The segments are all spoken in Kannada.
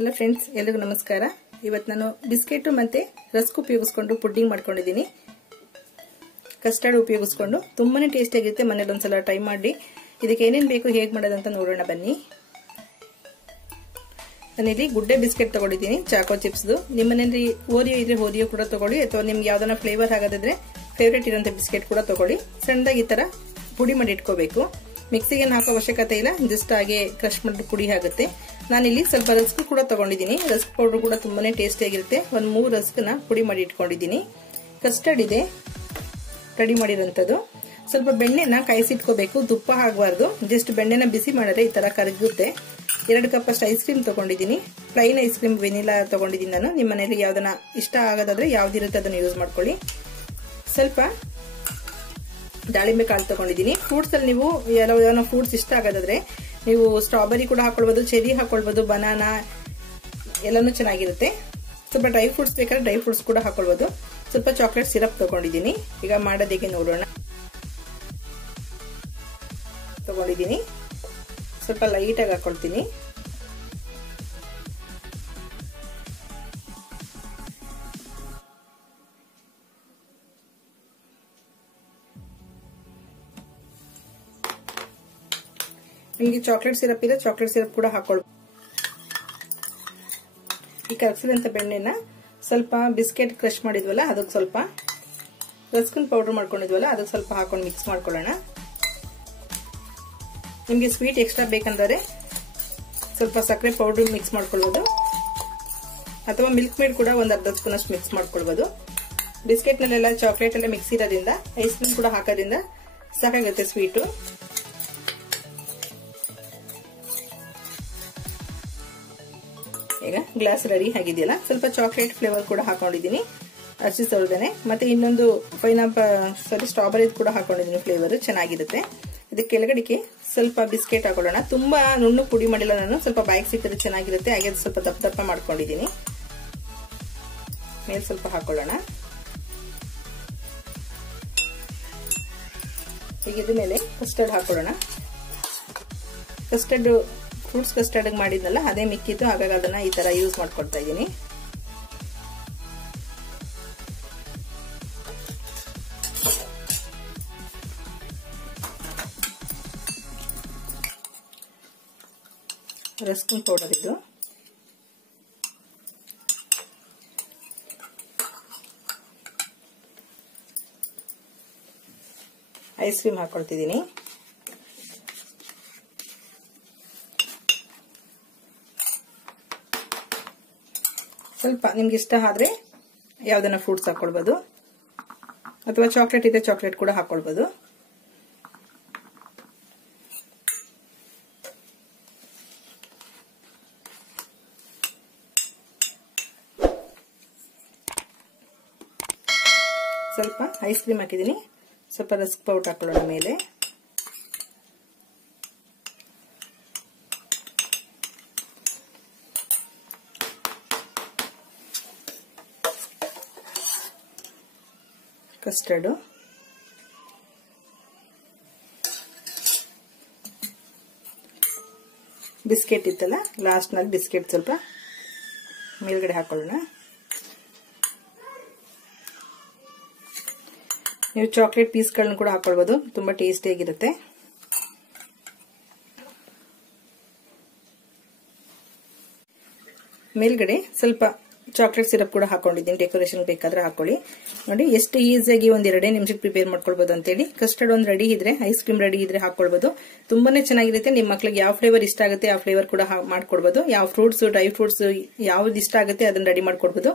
ಹಲೋ ಫ್ರೆಂಡ್ಸ್, ಎಲ್ಲರಿಗೂ ನಮಸ್ಕಾರ. ಇವತ್ತು ನಾನು ಬಿಸ್ಕೆಟ್ ಮತ್ತೆ ರಸ್ಕ್ ಉಪಯೋಗಿಸ್ಕೊಂಡು ಪುಡ್ಡಿಂಗ್ ಮಾಡ್ಕೊಂಡಿದ್ದೀನಿ. ಕಸ್ಟರ್ಡ್ ಉಪಯೋಗಿಸ್ಕೊಂಡು ತುಂಬಾನೇ ಟೇಸ್ಟಿ ಆಗಿರುತ್ತೆ. ಮನೇಲಿ ಒಂದ್ಸಲ ಟ್ರೈ ಮಾಡಿ. ಇದಕ್ಕೆ ಏನೇನು ಬೇಕು, ಹೇಗೆ ಮಾಡೋದಂತ ನೋಡೋಣ ಬನ್ನಿ. ನಾನಿಲ್ಲಿ ಗುಡ್ಡೆ ಬಿಸ್ಕೆಟ್ ತಗೊಂಡಿದ್ದೀನಿ, ಚಾಕೋ ಚಿಪ್ಸ್ದು. ನಿಮ್ಮ ಮನೆಯಲ್ಲಿ ಓರಿಯೋ ಇದ್ರೆ ಓರಿಯೋ ಕೂಡ ತಗೊಳ್ಳಿ, ಅಥವಾ ನಿಮ್ಗೆ ಯಾವ್ದಾನ ಫ್ಲೇವರ್ ಆಗೋದಿದ್ರೆ ಫೇವ್ರೇಟ್ ಇರೋಂಥ ಬಿಸ್ಕೆಟ್ ಕೂಡ ತಗೊಳ್ಳಿ. ಸಣ್ಣದಾಗಿ ಈ ತರ ಪುಡಿ ಮಾಡಿ ಇಟ್ಕೋಬೇಕು. ಮಿಕ್ಸಿಗೆ ಹಾಕೋ ಅವಶ್ಯಕತೆ ಇಲ್ಲ, ಜಸ್ಟ್ ಹಾಗೆ ಕ್ರಶ್ ಮಾಡಿ ಪುಡಿ ಆಗುತ್ತೆ. ನಾನಿಲ್ಲಿ ಸ್ವಲ್ಪ ರಸ್ಕ್ ಕೂಡ ತಗೊಂಡಿದ್ದೀನಿ. ರಸ್ಕ್ ಪೌಡರ್ ಕೂಡ ತುಂಬಾನೇ ಟೇಸ್ಟಿ ಆಗಿರುತ್ತೆ. ಒಂದು 3 ರಸ್ಕ್ನ ಪುಡಿ ಮಾಡಿ ಇಟ್ಕೊಂಡಿದ್ದೀನಿ. ಕಸ್ಟರ್ಡ್ ಇದೆ ರೆಡಿ ಮಾಡಿರೋಂಥದ್ದು. ಸ್ವಲ್ಪ ಬೆಣ್ಣೆನ ಕಾಯಿಸಿಟ್ಕೋಬೇಕು, ತುಪ್ಪ ಆಗಬಾರ್ದು. ಜಸ್ಟ್ ಬೆಣ್ಣೆನ ಬಿಸಿ ಮಾಡಿದ್ರೆ ಈ ತರ ಕರಗುತ್ತೆ. 2 ಕಪ್ ಅಷ್ಟು ಐಸ್ ಕ್ರೀಮ್ ತಗೊಂಡಿದ್ದೀನಿ. ಪ್ಲೈನ್ ಐಸ್ ಕ್ರೀಮ್ ವೆನಿಲಾ ತಗೊಂಡಿದ್ದೀನಿ ನಾನು. ನಿಮ್ಮ ಮನೇಲಿ ಯಾವ್ದನ್ನ ಇಷ್ಟ ಆಗೋದಾದ್ರೆ ಯಾವ್ದಿರುತ್ತೆ ಅದನ್ನ ಯೂಸ್ ಮಾಡ್ಕೊಳ್ಳಿ. ಸ್ವಲ್ಪ ದಾಳಿಂಬೆ ಕಾಳು ತಗೊಂಡಿದ್ದೀನಿ. ಫ್ರೂಟ್ಸ್ ಅಲ್ಲಿ ನೀವು ಯಾವ ಫ್ರೂಟ್ಸ್ ಇಷ್ಟ ಆಗೋದಾದ್ರೆ ನೀವು ಸ್ಟ್ರಾಬೆರಿ ಕೂಡ ಹಾಕೊಳ್ಬಹುದು, ಚೆರಿ ಹಾಕೊಳ್ಬಹುದು, ಬನಾನಾ ಎಲ್ಲಾನು ಚೆನ್ನಾಗಿರುತ್ತೆ. ಸ್ವಲ್ಪ ಡ್ರೈ ಫ್ರೂಟ್ಸ್ ಬೇಕಾದ್ರೆ ಡ್ರೈ ಫ್ರೂಟ್ಸ್ ಕೂಡ ಹಾಕೊಳ್ಬಹುದು. ಸ್ವಲ್ಪ ಚಾಕ್ಲೇಟ್ ಸಿರಪ್ ತಗೊಂಡಿದ್ದೀನಿ. ಈಗ ಮಾಡೋದು ಹೇಗೆ ನೋಡೋಣ. ತಗೊಂಡಿದ್ದೀನಿ, ಸ್ವಲ್ಪ ಲೈಟ್ ಆಗಿ ಹಾಕೊಳ್ತೀನಿ. ನಿಮಗೆ ಚಾಕ್ಲೇಟ್ ಸಿರಪ್ ಇದೆ, ಚಾಕ್ಲೇಟ್ ಸಿರಪ್ ಕೂಡ ಹಾಕೊಳ್ಬೋದು. ಈ ಕಲಸಿದಂತ ಬೆಣ್ಣೆನ ಸ್ವಲ್ಪ ಬಿಸ್ಕೆಟ್ ಕ್ರಶ್ ಮಾಡಿದ್ವಲ್ಲ ಅದಕ್ಕೆ ಸ್ವಲ್ಪ ರಸ್ಕಿನ್ ಪೌಡರ್ ಮಾಡ್ಕೊಂಡಿದ್ವಲ್ಲ ಅದಕ್ಕೆ ಸ್ವಲ್ಪ ಹಾಕೊಂಡು ಮಿಕ್ಸ್ ಮಾಡ್ಕೊಳ್ಳೋಣ. ನಿಮಗೆ ಸ್ವೀಟ್ ಎಕ್ಸ್ಟ್ರಾ ಬೇಕಂದ್ರೆ ಸ್ವಲ್ಪ ಸಕ್ಕರೆ ಪೌಡರ್ ಮಿಕ್ಸ್ ಮಾಡ್ಕೊಳ್ಬಹುದು, ಅಥವಾ ಮಿಲ್ಕ್ ಮೇಡ್ ಕೂಡ ಒಂದು ಅರ್ಧ ಸ್ಪೂನ್ ಅಷ್ಟು ಮಿಕ್ಸ್ ಮಾಡ್ಕೊಳ್ಬಹುದು. ಬಿಸ್ಕೆಟ್ ನಲ್ಲೆಲ್ಲ ಚಾಕ್ಲೇಟ್ ಎಲ್ಲ ಮಿಕ್ಸ್ ಇರೋದ್ರಿಂದ ಐಸ್ ಕ್ರೀಮ್ ಕೂಡ ಹಾಕೋದ್ರಿಂದ ಸಾಕಾಗುತ್ತೆ ಸ್ವೀಟು. ಈಗ ಗ್ಲಾಸ್ ರೆಡಿ ಆಗಿದೆಯಲ್ಲ, ಸ್ವಲ್ಪ ಚಾಕ್ಲೇಟ್ ಫ್ಲೇವರ್ ಕೂಡ ಹಾಕೊಂಡಿದ್ದೀನಿ ಅಚ್ಚಿ ಸೌದನೆ. ಮತ್ತೆ ಇನ್ನೊಂದು ಸ್ಟ್ರಾಬೆರಿ ಕೂಡ ಹಾಕೊಂಡಿದ್ದೀನಿ, ಫ್ಲೇವರ್ ಚೆನ್ನಾಗಿರುತ್ತೆ. ಇದಕ್ಕೆ ಕೆಳಗಡೆಗೆ ಸ್ವಲ್ಪ ಬಿಸ್ಕೆಟ್ ಹಾಕೊಳ್ಳೋಣ. ತುಂಬಾ ನುಣ್ಣು ಪುಡಿ ಮಾಡಿಲ್ಲ ನಾನು, ಸ್ವಲ್ಪ ಬಾಯಿಗೆ ಸಿಕ್ಕಿದ್ರೆ ಚೆನ್ನಾಗಿರುತ್ತೆ. ಹಾಗೆ ಸ್ವಲ್ಪ ದಪ್ಪ ದಪ್ಪ ಮಾಡ್ಕೊಂಡಿದ್ದೀನಿ. ಮೇಲೆ ಸ್ವಲ್ಪ ಹಾಕೊಳ್ಳೋಣ. ಈಗ ಇದ್ರ ಮೇಲೆ ಕಸ್ಟರ್ಡ್ ಹಾಕೊಳ್ಳೋಣ. ಕಸ್ಟರ್ಡ್ ಫ್ರೂಟ್ಸ್ ಕಸ್ಟರ್ಡ್ ಮಾಡಿದ್ನಲ್ಲ ಅದೇ ಮಿಕ್ಕಿತ್ತು, ಹಾಗಾಗಿ ಅದನ್ನ ಈ ತರ ಯೂಸ್ ಮಾಡ್ಕೊಳ್ತಾ ಇದ್ದೀನಿ. ರಸ್ಕಿನ್ ಪೌಡರ್ ಇದು. ಐಸ್ ಕ್ರೀಮ್ ಹಾಕೊಳ್ತಿದ್ದೀನಿ. ಸ್ವಲ್ಪ ನಿಮ್ಗೆ ಇಷ್ಟ ಆದ್ರೆ ಯಾವ್ದನ್ನ ಫ್ರೂಟ್ಸ್ ಹಾಕೊಳ್ಬಹುದು, ಅಥವಾ ಚಾಕ್ಲೇಟ್ ಇದೆ ಚಾಕ್ಲೇಟ್ ಕೂಡ ಹಾಕೊಳ್ಬಹುದು. ಸ್ವಲ್ಪ ಐಸ್ ಕ್ರೀಮ್ ಹಾಕಿದ್ದೀನಿ, ಸ್ವಲ್ಪ ರಸ್ಕ್ ಪೌಡರ್ ಹಾಕೊಳ್ಳೋಣ ಮೇಲೆ. ಕಸ್ಟರ್ಡ್, ಬಿಸ್ಕೆಟ್ ಇತ್ತಲ್ಲ ಲಾಸ್ಟ್ ನಲ್ಲಿ ಬಿಸ್ಕೆಟ್ ಸ್ವಲ್ಪ ಮೇಲ್ಗಡೆ ಹಾಕೊಳ್ಳೋಣ. ನೀವು ಚಾಕ್ಲೇಟ್ ಪೀಸ್ಗಳನ್ನ ಕೂಡ ಹಾಕೊಳ್ಬಹುದು, ತುಂಬಾ ಟೇಸ್ಟಿ ಆಗಿರುತ್ತೆ. ಮೇಲ್ಗಡೆ ಸ್ವಲ್ಪ ಚಾಕ್ಲೇಟ್ ಸಿರಪ್ ಕೂಡ ಹಾಕೊಂಡಿದ್ದೀನಿ. ಡೆಕೋರೇಷನ್ ಬೇಕಾದ್ರೆ ಹಾಕೊಳ್ಳಿ. ನೋಡಿ ಎಷ್ಟು ಈಸಿಯಾಗಿ ಒಂದ್ 2 ನಿಮಿಷಕ್ಕೆ ಪ್ರಿಪೇರ್ ಮಾಡ್ಕೊಳ್ಬಹುದು ಅಂತೇಳಿ. ಕಸ್ಟರ್ಡ್ ಒಂದು ರೆಡಿ ಇದ್ರೆ, ಐಸ್ ಕ್ರೀಮ್ ರೆಡಿ ಇದ್ರೆ ಹಾಕೊಳ್ಬಹುದು. ತುಂಬಾನೇ ಚೆನ್ನಾಗಿರುತ್ತೆ. ನಿಮ್ಮ ಮಕ್ಳಿಗೆ ಯಾವ ಫ್ಲೇವರ್ ಇಷ್ಟ ಆಗುತ್ತೆ ಆ ಫ್ಲೇವರ್ ಕೂಡ ಮಾಡ್ಕೊಡ್ಬಹುದು. ಯಾವ ಫ್ರೂಟ್ಸ್ ಡ್ರೈ ಫ್ರೂಟ್ಸ್ ಯಾವ್ದು ಇಷ್ಟ ಆಗುತ್ತೆ ಅದನ್ನ ರೆಡಿ ಮಾಡ್ಕೊಡ್ಬಹುದು.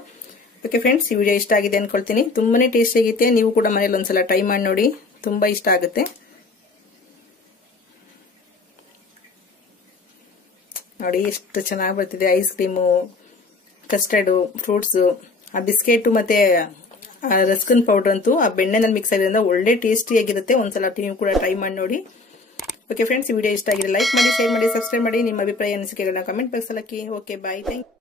ಓಕೆ ಫ್ರೆಂಡ್ಸ್, ಈ ವಿಡಿಯೋ ಇಷ್ಟ ಆಗಿದೆ ಅನ್ಕೊಳ್ತೀನಿ. ತುಂಬಾನೇ ಟೇಸ್ಟಿ ಆಗುತ್ತೆ. ನೀವು ಕೂಡ ಮನೇಲಿ ಒಂದ್ಸಲ ಟ್ರೈ ಮಾಡಿ ನೋಡಿ, ತುಂಬಾ ಇಷ್ಟ ಆಗುತ್ತೆ. ನೋಡಿ ಎಷ್ಟು ಚೆನ್ನಾಗಿ ಬರ್ತಿದೆ. ಐಸ್ ಕ್ರೀಮು, ಕಸ್ಟರ್ಡ್, ಫ್ರೂಟ್ಸ್, ಆ ಬಿಸ್ಕೆಟ್ ಮತ್ತೆ ರಸ್ಕಿನ್ ಪೌಡರ್ ಅಂತೂ ಆ ಬೆಣ್ಣೆನಲ್ಲಿ ಮಿಕ್ಸ್ ಆಗಿರೋದ್ರಿಂದ ಒಳ್ಳೆ ಟೇಸ್ಟಿ ಆಗಿರುತ್ತೆ. ಒಂದ್ಸಲ ನೀವು ಕೂಡ ಟ್ರೈ ಮಾಡಿ ನೋಡಿ. ಓಕೆ ಫ್ರೆಂಡ್ಸ್, ಈ ವಿಡಿಯೋ ಇಷ್ಟ ಆಗಿದೆ ಲೈಕ್ ಮಾಡಿ, ಶೇರ್ ಮಾಡಿ, ಸಬ್ಸ್ಕ್ರೈಬ್ ಮಾಡಿ. ನಿಮ್ಮ ಅಭಿಪ್ರಾಯ ಅನಿಸಿಕೆಗಳನ್ನ ಕಮೆಂಟ್ ಬಾಕ್ಸ್ ಅಲ್ಲಿ ಹಾಕಿ. Okay, bye, thank you.